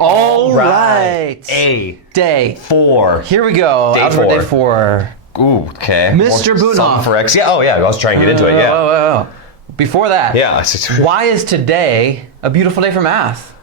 All right. Day 4. Here we go. Algebra day 4. Ooh, okay. Mr. Butenhoff. For X. Yeah, I was trying to get into it, yeah. Before that, yeah. Why is today a beautiful day for math?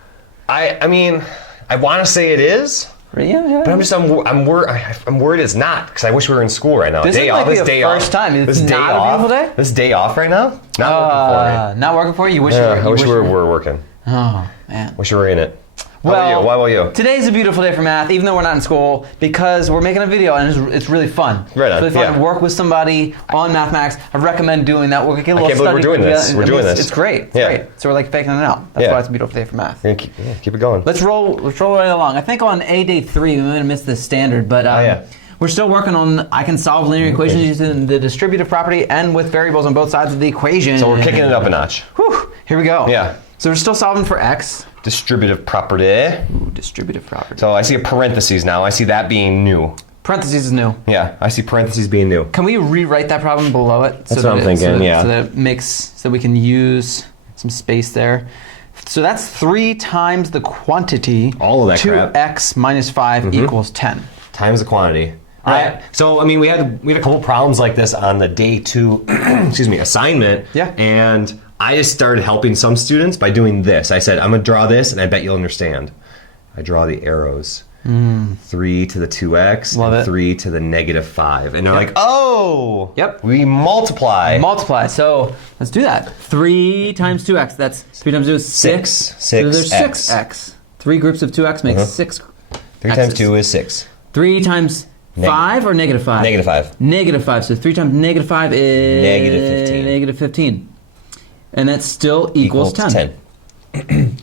I mean, I want to say it is. Yeah. But I'm worried it's not, because I wish we were in school right now. This is like the first time. It's not a beautiful day? This day off right now? Not working for me. Not working for you? You wish I wish we were working. Oh, man. Wish we were in it. Well, why about you? Today's a beautiful day for math, even though we're not in school, because we're making a video and it's really fun. Right on. It's really fun to work with somebody on mathematics. I recommend doing that. We'll get a little study. We're doing this. We're doing this. It's great. It's great. So we're like faking it out. That's why it's a beautiful day for math. Keep it going. Let's roll right along. I think on day 3 we might have missed this standard, but we're still working on I can solve linear equations using the distributive property and with variables on both sides of the equation. So we're kicking it up a notch. Whew. Here we go. Yeah. So we're still solving for x. Distributive property. Ooh, distributive property. So I see a parentheses now. I see that being new. Parentheses is new. Yeah, I see parentheses being new. Can we rewrite that problem below it? That's what I'm thinking, yeah. So that it makes, so we can use some space there. So that's 3 times the quantity. All of that crap. 2x minus 5 equals 10. Times the quantity. Right. So I mean, we had a couple problems like this on the day 2, assignment. Yeah. And I just started helping some students by doing this. I said, I'm gonna draw this, and I bet you'll understand. I draw the arrows. 3 to the 2x, and 3 to the -5. And they're like, oh! Yep. We multiply. Multiply. So let's do that. 3 times 2x, that's 3 times 2 is 6. 6. So there's 6x. 3 groups of 2x makes 6. 3 times 2 is 6. 3 times 5 or -5? -5. -5. So 3 times -5 is -15. -15. And that still equals 10.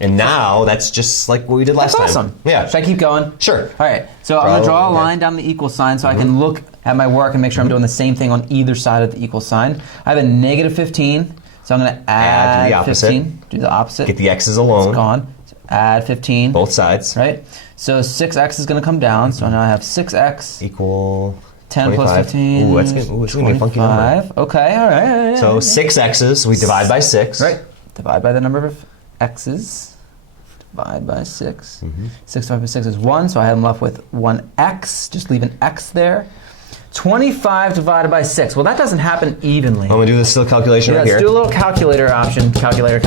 And now that's just like what we did last time. Awesome. Yeah. Should I keep going? Sure. All right. So I'm going to draw a line down the equal sign so I can look at my work and make sure I'm doing the same thing on either side of the equal sign. I have a -15, so I'm going to add the opposite. 15. Do the opposite. Get the x's alone. It's gone. So add 15. Both sides. Right? So 6x is going to come down. So now I have 6x equal 10 25. plus 15. Ooh, it's going to be a funky number. Okay, all right. So 6 x's, we divide by 6. Right. Divide by the number of x's. Divide by 6. 6 divided by 6 is 1, so I am left with 1x. Just leave an x there. 25 divided by 6. Well, that doesn't happen evenly. I'm going to do this still calculation right here. Let's do a little calculator option. Calculator.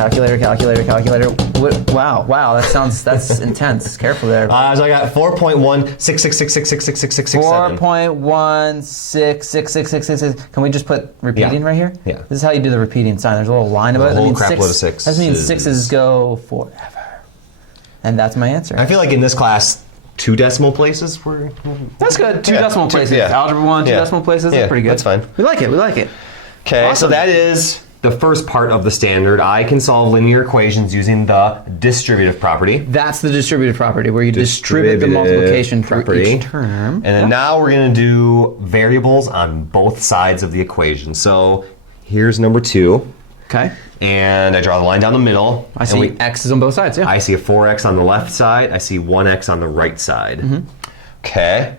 Wow, that's intense. Careful there. So I got 4.16666666667. 4.1666666. Can we just put repeating right here? Yeah. This is how you do the repeating sign. There's a little line above it. A whole crap load of 6. That means 6's go forever. And that's my answer. I feel like in this class, 2 decimal places were... That's good. 2 decimal places. Algebra 1, 2 decimal places. That's pretty good. That's fine. We like it. Okay, awesome. So that is the first part of the standard. I can solve linear equations using the distributive property. That's the distributive property, where you distribute the multiplication for each term. And then now we're going to do variables on both sides of the equation. So here's number 2. Okay. And I draw the line down the middle. I see x's on both sides, yeah. I see a 4x on the left side. I see 1x on the right side. Okay.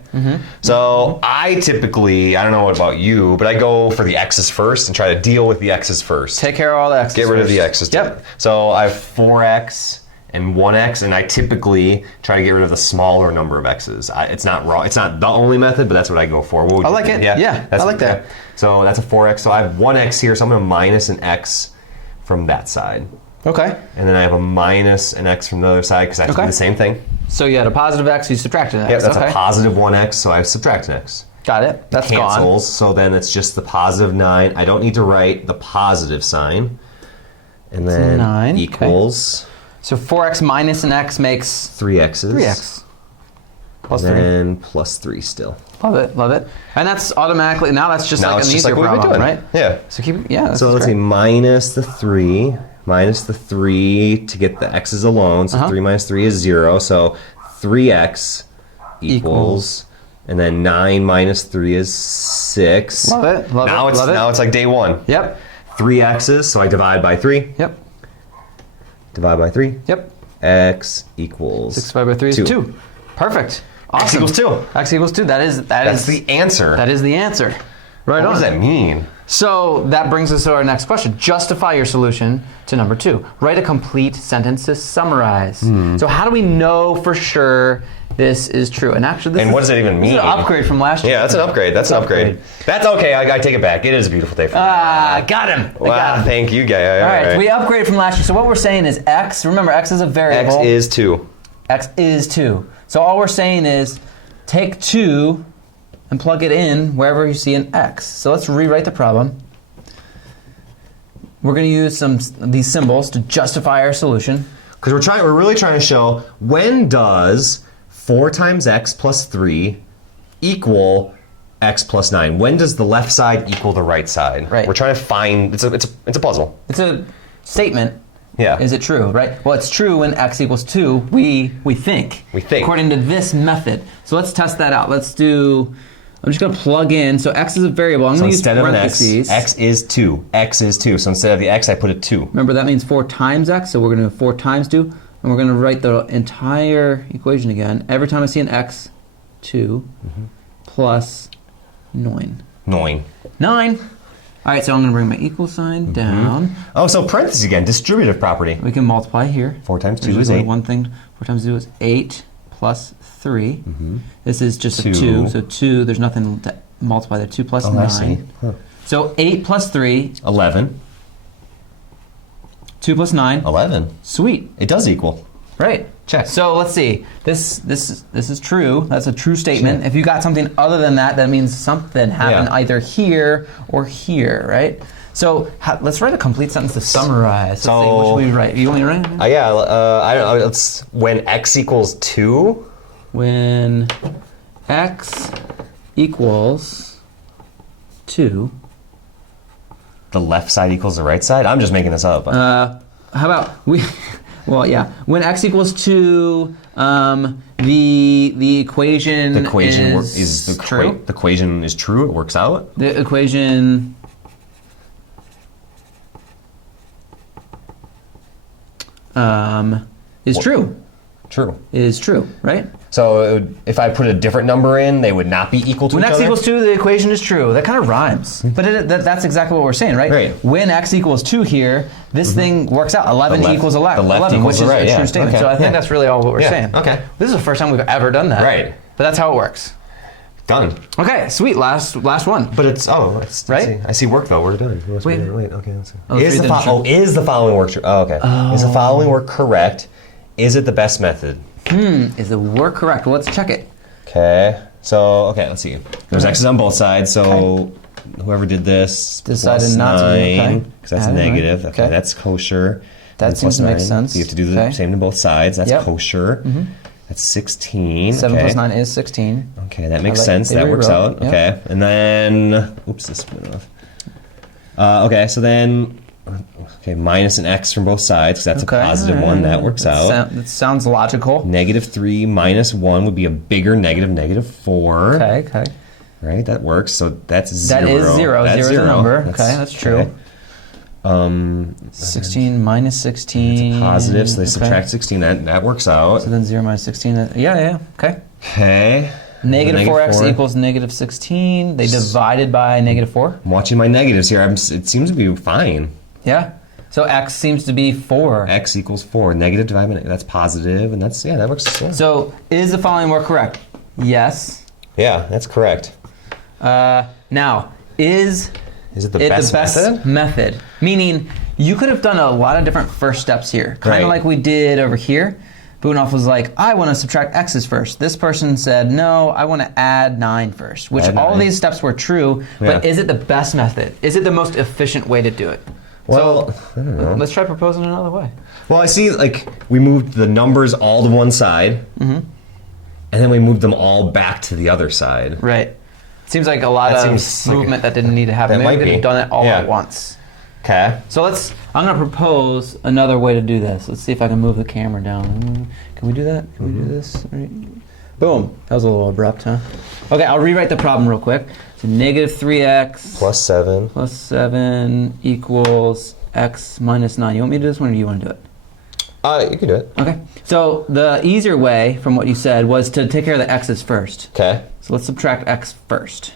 So I typically, I don't know what about you, but I go for the x's first and try to deal with the x's first. Take care of all the x's. Get rid of the x's. Yep. So I have 4x and 1x, and I typically try to get rid of the smaller number of x's. It's not wrong. It's not the only method, but that's what I go for. I like it. Yeah, I like that. So that's a 4x. So I have 1x here, so I'm going to minus an x from that side. Okay. And then I have a minus an x from the other side because I have to do the same thing. So you had a positive x, you subtracted an x. Yeah, that's a positive 1x, so I subtract an x. Got it. That's cancels, gone. so then it's just the positive 9. I don't need to write the positive sign. And then 9 equals... Okay. So 4x minus an x makes... 3 x's. 3x. Plus 3. And then plus 3 still. Love it. And that's automatically, now that's just like an easier problem, right? Yeah. So so let's see, minus the 3 to get the x's alone. So 3 minus 3 is 0. So 3x equals, and then 9 minus 3 is 6. Love it. Now it's like day 1. Yep. 3 x's, so I divide by 3. Yep. Divide by 3. Yep. X equals 6 divided by 3 is 2. Perfect. Awesome. X equals 2. X equals 2. That's the answer. That is the answer. Right on. What does that mean? So that brings us to our next question. Justify your solution to number 2. Write a complete sentence to summarize. So how do we know for sure this is true? And actually, what does it even mean? This is an upgrade from last year. Yeah, that's an upgrade. That's an upgrade. That's okay. I take it back. It is a beautiful day for me. Got him. Wow, thank you, guy. All right, so we upgrade from last year. So what we're saying is x. Remember, x is a variable. X is 2. X is 2. So all we're saying is take 2 and plug it in wherever you see an x. So let's rewrite the problem. We're going to use these symbols to justify our solution. Because we're really trying to show, when does 4 times x plus 3 equal x plus 9? When does the left side equal the right side? Right. We're trying to find, it's a puzzle. It's a statement. Yeah. Is it true, right? Well, it's true when x equals 2, we think. We think. According to this method. So let's test that out. Let's do, I'm just going to plug in. So x is a variable. I'm going to use parentheses. X is 2. X is 2. So instead of the x, I put a 2. Remember, that means 4 times x, so we're going to do 4 times 2. And we're going to write the entire equation again. Every time I see an x, 2 plus 9. 9. 9. All right, so I'm going to bring my equal sign down. Oh, so parentheses again, distributive property. We can multiply here. 4 times 2 There's is only 8. one thing. 4 times 2 is 8 plus 3. This is just 2. a 2. So 2, there's nothing to multiply there. 2 plus 9. I see. Huh. So 8 plus 3. 11. 2 plus 9. 11. Sweet. It does equal. Right. Check. So let's see. This is true. That's a true statement. If you got something other than that, that means something happened either here or here, right? So let's write a complete sentence to summarize. Let's see, what should we write? You want me to write? Yeah. I don't know. It's when x equals 2. When x equals 2. The left side equals the right side? I'm just making this up. How about we? Well, yeah. When x equals 2, the equation is true. The equation is true. It works out. The equation is true. True. Is true, right? So if I put a different number in, they would not be equal to When each x other? equals 2, the equation is true. That kind of rhymes. But that's exactly what we're saying, right? Right. When x equals 2 here, this thing works out. 11 equals 11, the left equals which is the right, a true statement. Okay, So I think that's really all what we're saying. Okay. This is the first time we've ever done that. Right. But that's how it works. Done. Okay, sweet. Last one. But it's Right? I see work though. We're done. Wait. Okay. Let's see. Oh, Is the following work true? Oh, okay. Is the following work correct? Is it the best method? Is the work correct? Well, let's check it. Okay. So let's see. There's x's on both sides. So whoever did this Decided plus not to. 9, Okay. because that's Add it, negative. right. Okay, that's kosher. That And seems plus to make 9. sense. So you have to do the same to both sides. That's Yep. kosher. That's 16. 7 okay. plus 9 is 16. Okay, that makes like sense. they That works rewrote, out. yep. Okay, and then this went off. Okay, so then minus an x from both sides because that's a positive one. That works out. That sounds logical. -3 minus 1 would be a bigger negative 4. Okay. Right, that works. So that's 0. That is 0. That's 0 is a number. That's true. Okay. 16 minus 16. It's a positive, so they Okay. subtract 16. That works out. So then 0 minus 16. Yeah. Okay. Okay. Negative 4x 4. equals negative 16. They divided by negative 4. I'm watching my negatives here. It seems to be fine. Yeah. So x seems to be 4. X equals 4. Negative divided by negative. That's positive, and that works. Yeah. So is the following work correct? Yes. Yeah, that's correct. Now, is it the best method? Meaning, you could have done a lot of different first steps here. Kind of Right. like we did over here. Bunoff was like, I want to subtract x's first. This person said, no, I want to add 9 first. Which Add all 9. these steps were true, but Yeah. is it the best method? Is it the most efficient way to do it? Well, so, I don't know. let's try proposing another way. Well, I see, we moved the numbers all to one side, and then we moved them all back to the other side. Right. Seems like a lot of movement that didn't need to happen. That Maybe might we could have be. done it all Yeah. at once. Okay. So I'm going to propose another way to do this. Let's see if I can move the camera down. Can we do that? Can we do this? Right. Boom. That was a little abrupt, huh? Okay, I'll rewrite the problem real quick. So negative 3x Plus 7. plus 7 equals x minus 9. You want me to do this one or do you want to do it? You can do it. Okay. So the easier way from what you said was to take care of the x's first. Okay. So let's subtract x first.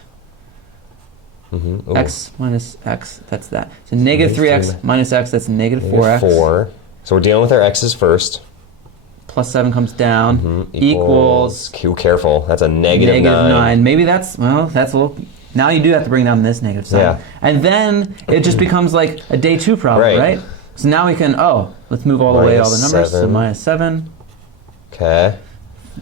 Ooh. X minus X, that's that. So negative 3X minus X, that's negative 4X. 4. So we're dealing with our X's first. Plus 7 comes down. Equals. Careful. That's a negative 9. Maybe that's, well, that's a little. Now you do have to bring down this negative sign. Yeah. And then it just becomes like a day 2 problem, right? So now we can, let's move all the way all the numbers. So minus 7. Okay.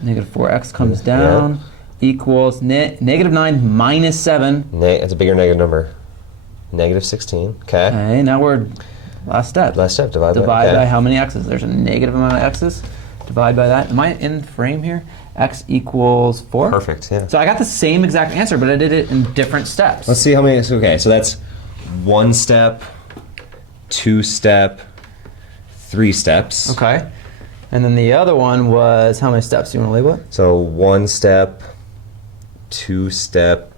Negative 4X comes down. Equals negative 9 minus 7. It's a bigger negative number. Negative 16. Okay. Okay, now we're last step. Last step, divide by how many X's? There's a negative amount of X's. Divide by that. Am I in frame here? X equals 4? Perfect, yeah. So I got the same exact answer, but I did it in different steps. Let's see how many. Okay, so that's 1 step, 2 step, 3 steps. Okay. And then the other one was how many steps? Do you want to label it? So 1 step, 2 step,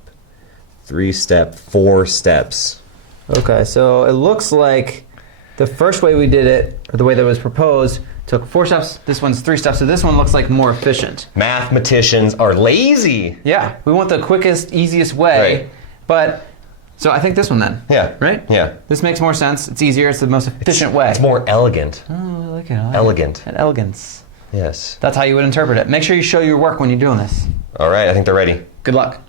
3 step, 4 steps. Okay, so it looks like the first way we did it, or the way that was proposed, took 4 steps. This one's 3 steps, so this one looks like more efficient. Mathematicians are lazy. Yeah, we want the quickest, easiest way. But, so I think this one then. Yeah. Right? Yeah. This makes more sense. It's easier. It's the most efficient way. It's more elegant. Oh, I like it. I like Elegant. That elegance. Yes. That's how you would interpret it. Make sure you show your work when you're doing this. All right, I think they're ready. Good luck.